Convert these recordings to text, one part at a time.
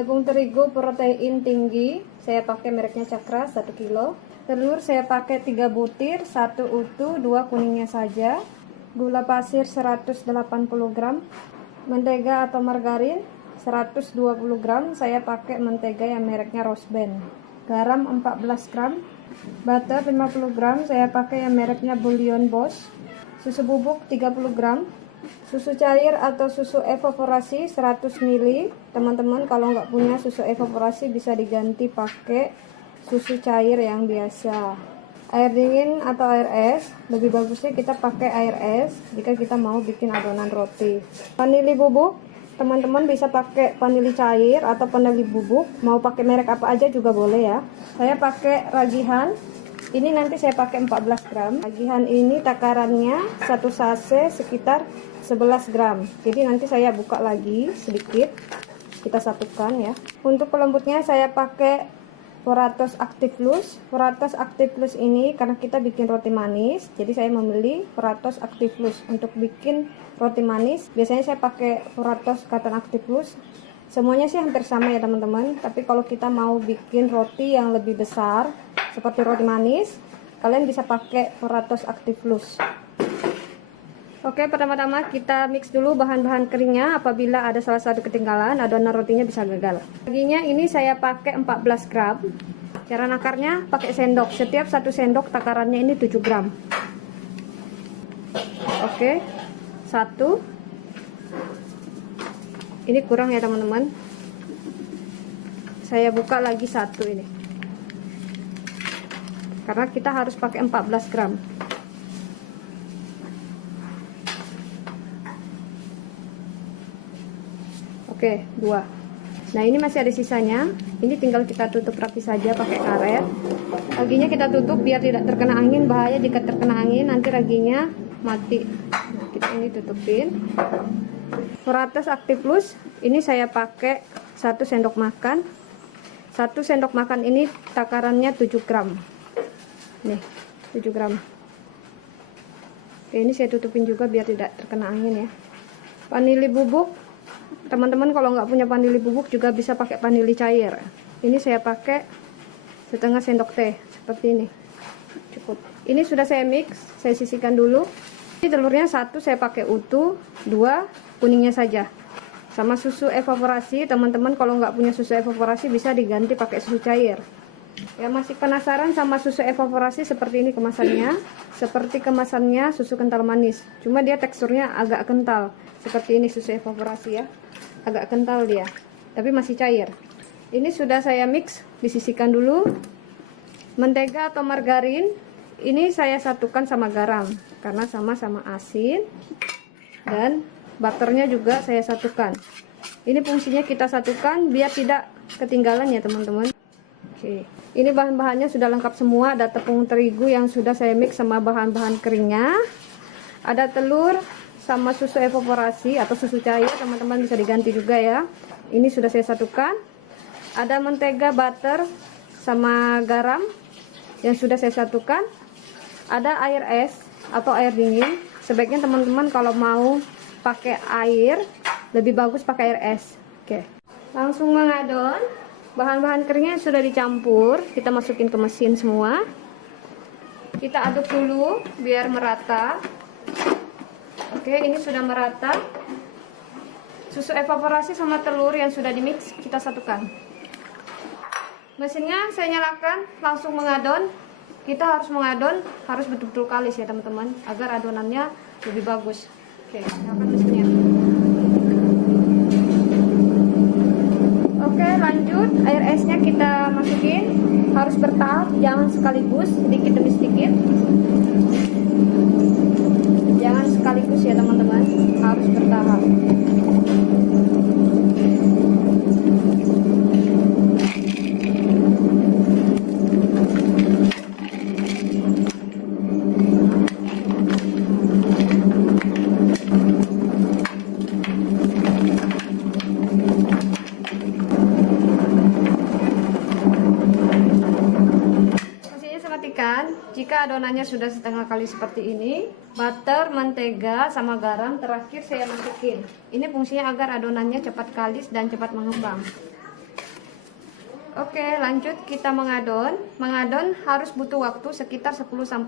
Tepung terigu protein tinggi, saya pakai mereknya Cakra 1 kilo. Telur saya pakai 3 butir, 1 utuh, 2 kuningnya saja. Gula pasir 180 gram. Mentega atau margarin 120 gram, saya pakai mentega yang mereknya Rose Band. Garam 14 gram. Butter 50 gram, saya pakai yang mereknya Bouillon Boss. Susu bubuk 30 gram. Susu cair atau susu evaporasi 100 ml. Teman-teman kalau nggak punya susu evaporasi bisa diganti pakai susu cair yang biasa. Air dingin atau air es, lebih bagusnya kita pakai air es jika kita mau bikin adonan roti. Vanili bubuk, teman-teman bisa pakai vanili cair atau vanili bubuk, mau pakai merek apa aja juga boleh ya. Saya pakai ragihan. Ini nanti saya pakai 14 gram. Ragihan ini takarannya 1 sachet sekitar 11 gram. Jadi nanti saya buka lagi sedikit. Kita satukan ya. Untuk pelembutnya saya pakai Foratos Active Plus. Foratos Active Plus ini karena kita bikin roti manis, jadi saya membeli Foratos Active Plus. Untuk bikin roti manis, biasanya saya pakai Foratos Cotton Active Plus. Semuanya sih hampir sama ya teman-teman, tapi kalau kita mau bikin roti yang lebih besar seperti roti manis, kalian bisa pakai Foratos Active Plus. Oke, pertama-tama kita mix dulu bahan-bahan keringnya. Apabila ada salah satu ketinggalan, adonan rotinya bisa gagal. Raginya ini saya pakai 14 gram. Cara nakarnya pakai sendok. Setiap 1 sendok takarannya ini 7 gram. Oke, 1. Ini kurang ya teman-teman. Saya buka lagi 1 ini. Karena kita harus pakai 14 gram. Oke, 2. Nah, ini masih ada sisanya. Ini tinggal kita tutup rapi saja pakai karet. Raginya kita tutup biar tidak terkena angin. Bahaya jika terkena angin, nanti raginya mati. Kita ini tutupin. Foratos Active Plus, ini saya pakai 1 sendok makan. 1 sendok makan ini takarannya 7 gram. Nih, 7 gram. Oke, ini saya tutupin juga biar tidak terkena angin ya. Vanili bubuk, teman-teman kalau nggak punya vanili bubuk juga bisa pakai vanili cair. Ini saya pakai setengah sendok teh seperti ini, cukup. Ini sudah saya mix, saya sisihkan dulu. Ini telurnya 1 saya pakai utuh, 2 kuningnya saja. Sama susu evaporasi, teman-teman kalau nggak punya susu evaporasi bisa diganti pakai susu cair. Ya, masih penasaran sama susu evaporasi seperti ini kemasannya. Seperti kemasannya susu kental manis, cuma dia teksturnya agak kental. Seperti ini susu evaporasi ya, agak kental dia, tapi masih cair. Ini sudah saya mix, disisihkan dulu. Mentega atau margarin, ini saya satukan sama garam karena sama-sama asin. Dan butternya juga saya satukan. Ini fungsinya kita satukan biar tidak ketinggalan ya teman-teman. Oke, ini bahan-bahannya sudah lengkap semua. Ada tepung terigu yang sudah saya mix sama bahan-bahan keringnya. Ada telur sama susu evaporasi atau susu cair, teman-teman bisa diganti juga ya. Ini sudah saya satukan. Ada mentega, butter sama garam yang sudah saya satukan. Ada air es atau air dingin. Sebaiknya teman-teman kalau mau pakai air, lebih bagus pakai air es. Oke, langsung mengadon. Bahan-bahan keringnya sudah dicampur, kita masukin ke mesin semua. Kita aduk dulu biar merata. Oke, ini sudah merata. Susu evaporasi sama telur yang sudah dimix kita satukan. Mesinnya saya nyalakan, langsung mengadon. Kita harus mengadon, harus betul-betul kalis ya teman-teman, agar adonannya lebih bagus. Oke, nyalakan mesinnya. Oke, lanjut. Air esnya kita masukin, harus bertahap, jangan sekaligus, sedikit demi sedikit. Jangan sekaligus ya teman-teman, harus bertahap. Jika adonannya sudah setengah kali seperti ini, butter, mentega, sama garam terakhir saya masukin. Ini fungsinya agar adonannya cepat kalis dan cepat mengembang. Oke, lanjut kita mengadon. Mengadon harus butuh waktu sekitar 10-15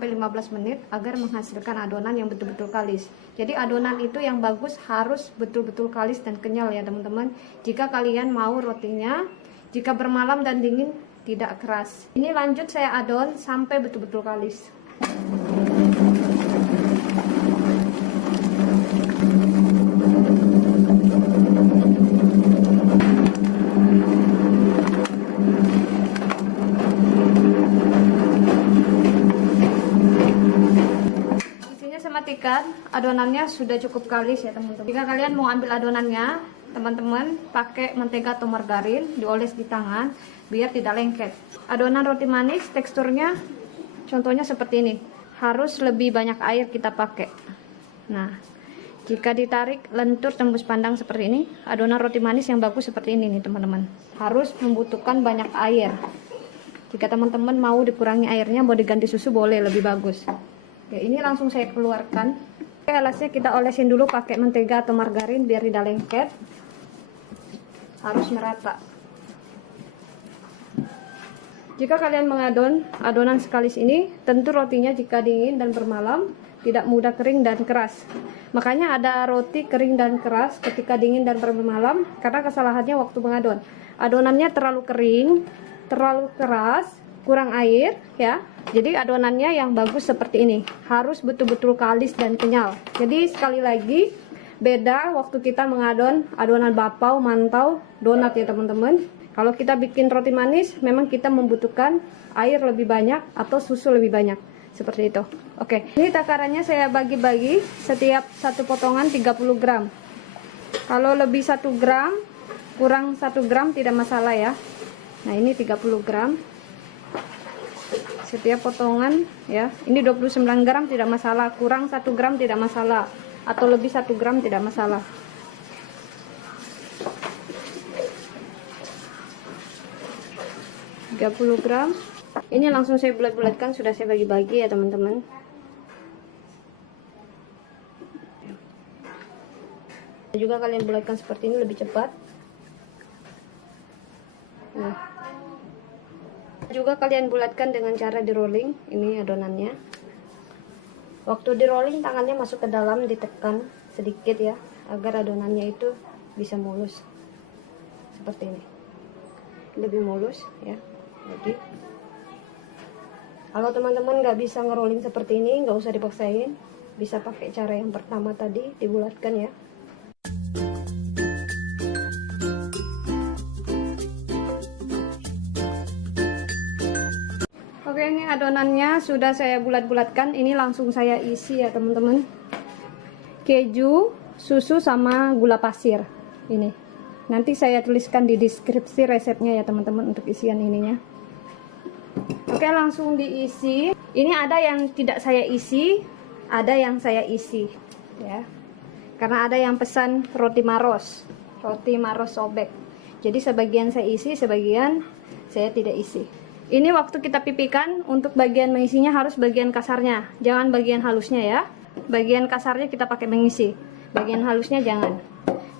menit agar menghasilkan adonan yang betul-betul kalis. Jadi adonan itu yang bagus harus betul-betul kalis dan kenyal ya teman-teman. Jika kalian mau rotinya, jika bermalam dan dingin tidak keras. Ini lanjut saya adon sampai betul-betul kalis. Matikan, adonannya sudah cukup kalis ya teman-teman. Jika kalian mau ambil adonannya, teman-teman pakai mentega atau margarin, dioles di tangan biar tidak lengket. Adonan roti manis teksturnya contohnya seperti ini, harus lebih banyak air kita pakai. Nah, jika ditarik lentur tembus pandang seperti ini, adonan roti manis yang bagus seperti ini nih teman-teman, harus membutuhkan banyak air. Jika teman-teman mau dikurangi airnya, mau diganti susu boleh, lebih bagus. Oke, ini langsung saya keluarkan. Oke, alasnya kita olesin dulu pakai mentega atau margarin biar tidak lengket. Harus merata. Jika kalian mengadon adonan sekalis ini, tentu rotinya jika dingin dan bermalam tidak mudah kering dan keras. Makanya ada roti kering dan keras ketika dingin dan bermalam, karena kesalahannya waktu mengadon. Adonannya terlalu kering, terlalu keras, kurang air ya. Jadi adonannya yang bagus seperti ini, harus betul-betul kalis dan kenyal. Jadi sekali lagi, beda waktu kita mengadon adonan bapau, mantau, donat ya teman-teman. Kalau kita bikin roti manis, memang kita membutuhkan air lebih banyak atau susu lebih banyak, seperti itu. Oke, ini takarannya saya bagi-bagi, setiap satu potongan 30 gram. Kalau lebih 1 gram, kurang 1 gram tidak masalah ya. Nah, ini 30 gram. Setiap potongan ya, ini 29 gram tidak masalah, kurang 1 gram tidak masalah, atau lebih 1 gram tidak masalah. Gram. Ini langsung saya bulat-bulatkan, sudah saya bagi-bagi ya teman-teman. Juga kalian bulatkan seperti ini lebih cepat. Nah, juga kalian bulatkan dengan cara di rolling. Ini adonannya. Waktu di rolling tangannya masuk ke dalam, ditekan sedikit ya, agar adonannya itu bisa mulus seperti ini, lebih mulus ya. Jadi kalau teman-teman nggak bisa ngerolling seperti ini, nggak usah dipaksain, bisa pakai cara yang pertama tadi, dibulatkan ya. Oke, ini adonannya sudah saya bulat-bulatkan. Ini langsung saya isi ya teman-teman. Keju, susu sama gula pasir. Ini. Nanti saya tuliskan di deskripsi resepnya ya teman-teman untuk isian ininya. Oke, langsung diisi. Ini ada yang tidak saya isi, ada yang saya isi ya. Karena ada yang pesan roti maros sobek. Jadi sebagian saya isi, sebagian saya tidak isi. Ini waktu kita pipihkan, untuk bagian mengisinya harus bagian kasarnya, jangan bagian halusnya ya. Bagian kasarnya kita pakai mengisi, bagian halusnya jangan,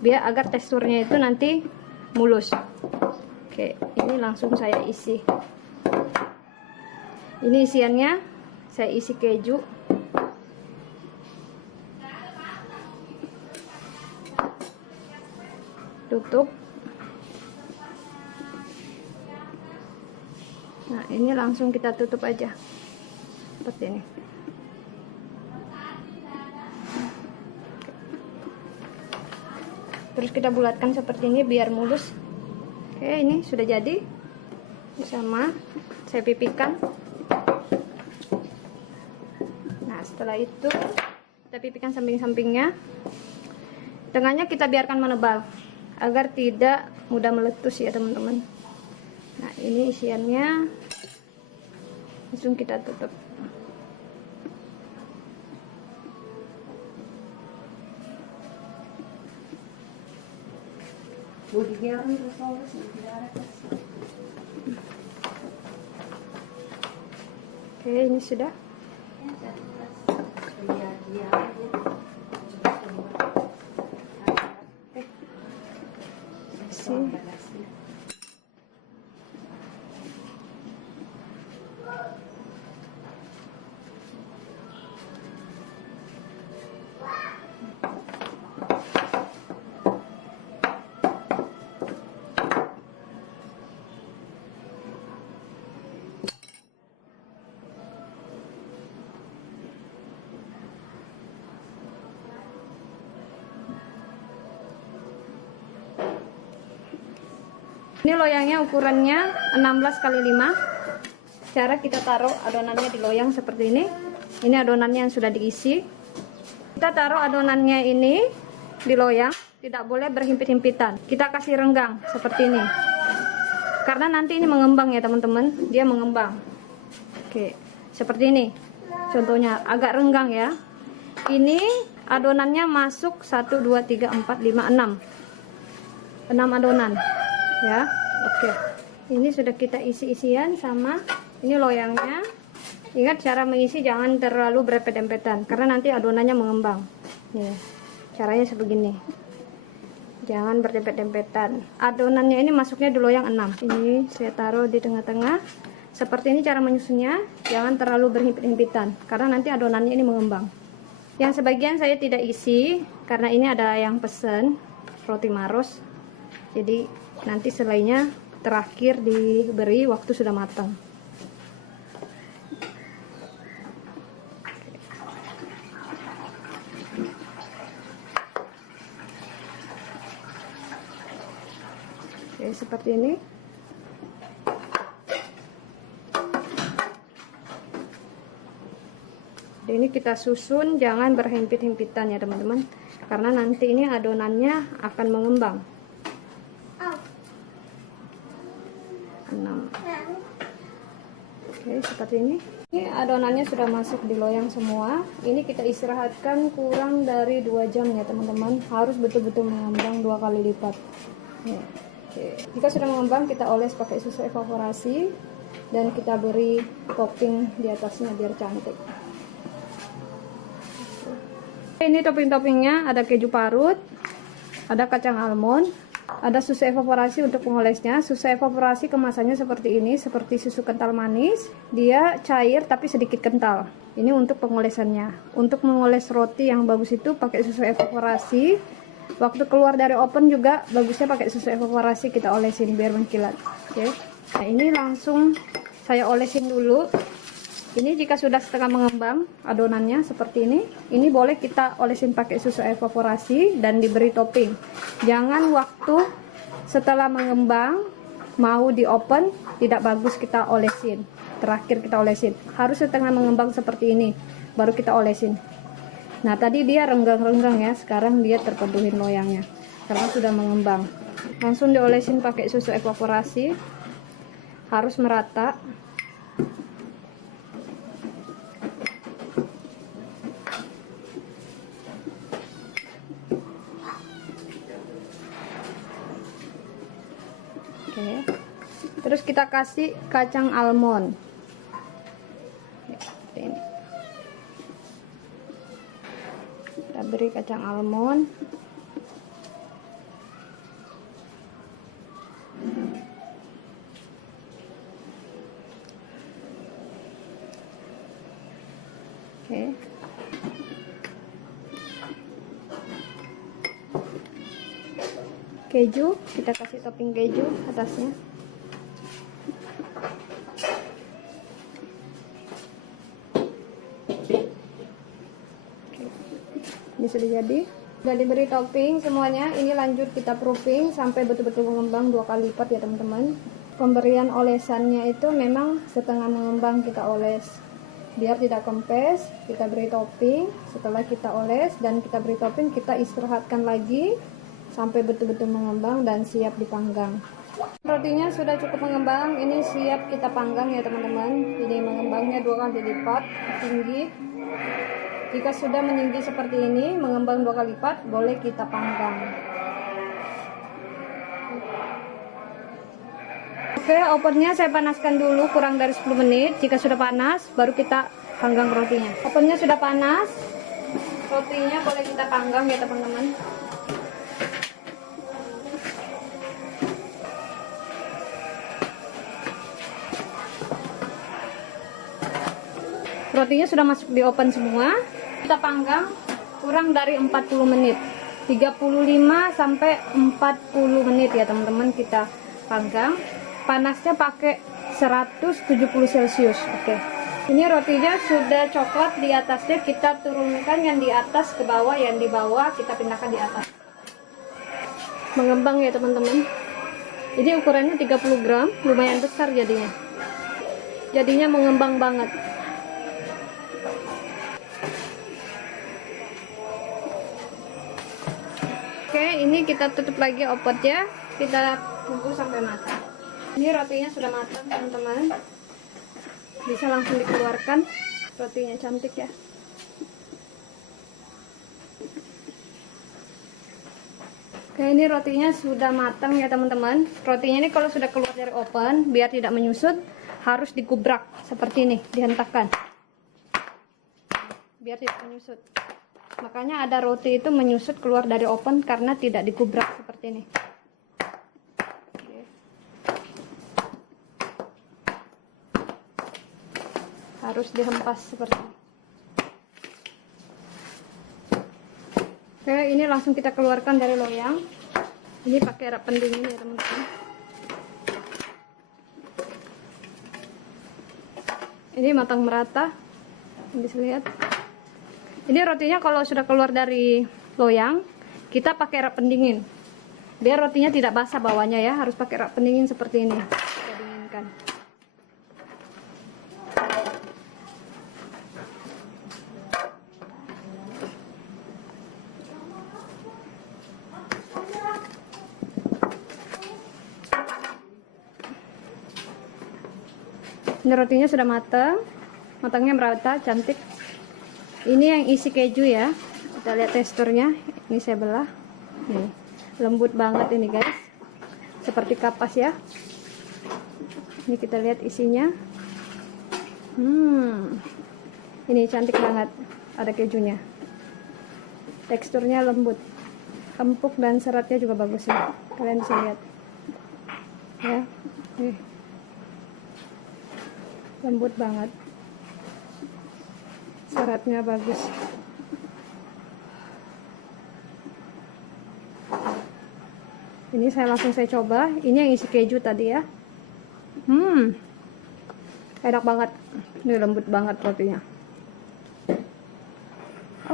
biar agar teksturnya itu nanti mulus. Oke, ini langsung saya isi. Ini isiannya, saya isi keju. Tutup. Nah, ini langsung kita tutup aja seperti ini. Terus kita bulatkan seperti ini biar mulus. Oke, ini sudah jadi. Sama saya pipihkan. Nah, setelah itu kita pipihkan samping-sampingnya. Tengahnya kita biarkan menebal agar tidak mudah meletus ya teman-teman. Nah, ini isiannya, langsung kita tutup. Oke, ini sudah. Ini loyangnya ukurannya 16 kali 5. Cara kita taruh adonannya di loyang seperti ini. Ini adonannya yang sudah diisi. Kita taruh adonannya ini di loyang, tidak boleh berhimpit-himpitan. Kita kasih renggang seperti ini. Karena nanti ini mengembang ya teman-teman, dia mengembang. Oke, seperti ini. Contohnya agak renggang ya. Ini adonannya masuk 1 2 3 4 5 6. 6 adonan. Ya. Oke. Ini sudah kita isi-isian sama ini loyangnya. Ingat cara mengisi jangan terlalu berempet-empetan karena nanti adonannya mengembang. Nih. Caranya sebegini. Jangan berdempet-dempetan. Adonannya ini masuknya di loyang 6. Ini saya taruh di tengah-tengah. Seperti ini cara menyusunnya. Jangan terlalu berhimpit-himpitan karena nanti adonannya ini mengembang. Yang sebagian saya tidak isi karena ini ada yang pesen roti Maros. Jadi nanti selainya terakhir diberi waktu sudah matang. Oke, seperti ini. Ini kita susun, jangan berhimpit-himpitan ya teman-teman, karena nanti ini adonannya akan mengembang. 6. Oke, seperti ini. Ini adonannya sudah masuk di loyang semua. Ini kita istirahatkan kurang dari 2 jam ya teman-teman. Harus betul-betul mengembang 2 kali lipat. Oke. Jika sudah mengembang, kita oles pakai susu evaporasi dan kita beri topping di atasnya biar cantik. Ini topping-toppingnya ada keju parut, ada kacang almond, ada susu evaporasi untuk pengolesnya. Susu evaporasi kemasannya seperti ini, seperti susu kental manis. Dia cair tapi sedikit kental. Ini untuk pengolesannya. Untuk mengoles roti yang bagus itu pakai susu evaporasi. Waktu keluar dari oven juga bagusnya pakai susu evaporasi, kita olesin biar mengkilat. Oke. Nah, ini langsung saya olesin dulu. Ini jika sudah setengah mengembang adonannya seperti ini boleh kita olesin pakai susu evaporasi dan diberi topping. Jangan waktu setelah mengembang mau di oven tidak bagus kita olesin. Terakhir kita olesin. Harus setengah mengembang seperti ini baru kita olesin. Nah, tadi dia renggang-renggang ya, sekarang dia terpeduhin loyangnya karena sudah mengembang. Langsung diolesin pakai susu evaporasi. Harus merata. Oke. Terus kita kasih kacang almond. Ini. Kita beri kacang almond. Oke. Keju, kita kasih topping keju atasnya. Oke. Ini sudah jadi. Sudah diberi topping semuanya. Ini lanjut kita proofing sampai betul-betul mengembang 2 kali lipat ya teman-teman. Pemberian olesannya itu memang setengah mengembang kita oles biar tidak kempes. Kita beri topping. Setelah kita oles dan kita beri topping, kita istirahatkan lagi sampai betul-betul mengembang dan siap dipanggang. Rotinya sudah cukup mengembang, ini siap kita panggang ya teman-teman. Ini mengembangnya 2 kali lipat tinggi. Jika sudah meninggi seperti ini, mengembang 2 kali lipat, boleh kita panggang. Oke, ovennya saya panaskan dulu kurang dari 10 menit. Jika sudah panas, baru kita panggang rotinya. Ovennya sudah panas, rotinya boleh kita panggang ya teman-teman. Rotinya sudah masuk di oven semua. Kita panggang kurang dari 40 menit. 35 sampai 40 menit ya teman-teman kita panggang. Panasnya pakai 170 Celcius. Oke. Ini rotinya sudah coklat di atasnya, kita turunkan yang di atas ke bawah, yang di bawah kita pindahkan di atas. Mengembang ya teman-teman. Ini ukurannya 30 gram, lumayan besar jadinya. Jadinya mengembang banget. Oke, ini kita tutup lagi opotnya. Kita tunggu sampai matang. Ini rotinya sudah matang, teman-teman. Bisa langsung dikeluarkan. Rotinya cantik ya. Oke, ini rotinya sudah matang ya teman-teman. Rotinya ini kalau sudah keluar dari oven, biar tidak menyusut, harus digubrak seperti ini, dihentakkan. Biar tidak menyusut. Makanya ada roti itu menyusut keluar dari oven karena tidak digubrak seperti ini. Oke. Harus dihempas seperti ini. Oke, ini langsung kita keluarkan dari loyang. Ini pakai rak pendingin ya teman-teman. Ini matang merata, bisa lihat. Ini rotinya kalau sudah keluar dari loyang, kita pakai rak pendingin. Biar rotinya tidak basah bawahnya ya, harus pakai rak pendingin seperti ini. Kita dinginkan. Ini rotinya sudah matang, matangnya merata, cantik. Ini yang isi keju ya, kita lihat teksturnya. Ini saya belah, nih, lembut banget ini guys, seperti kapas ya. Ini kita lihat isinya. Ini cantik banget, ada kejunya. Teksturnya lembut, empuk dan seratnya juga bagus ya. Kalian bisa lihat, ya. Lembut banget, seratnya bagus. Ini langsung saya coba. Ini yang isi keju tadi ya. Enak banget. Ini lembut banget rotinya.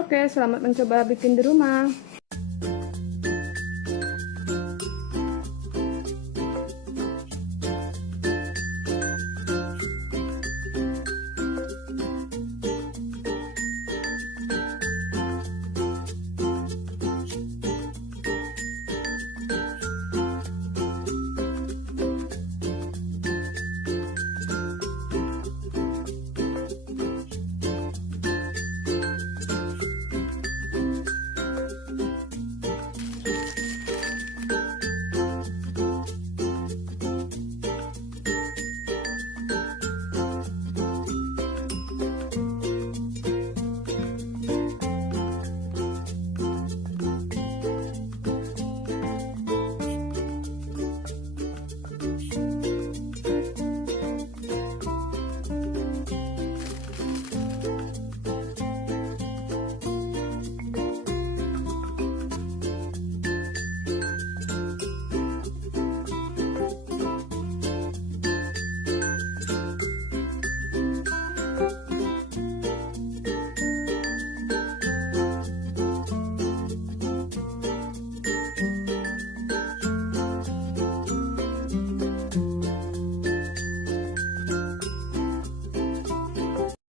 Oke, selamat mencoba bikin di rumah.